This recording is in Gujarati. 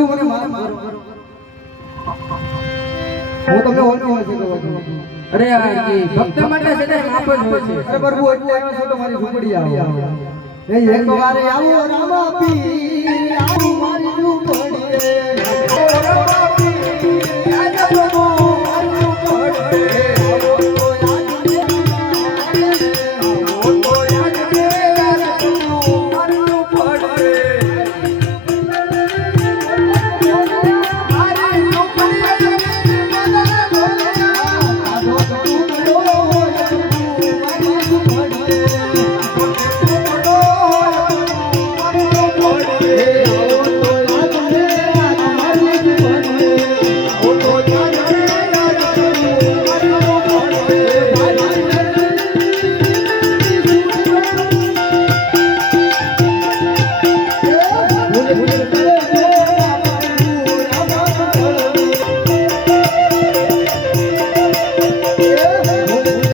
પ્રભુ મને માફ કરો હું તમને ઓળખી નથી કહું અરે આજી ભક્ત માટે છે ને માફ જ હોય છે અરે પ્રભુ એટલે આવ્યો છો તો મારી ઝૂંપડી આવો એક વાર આવો રામા પીર આવો મારી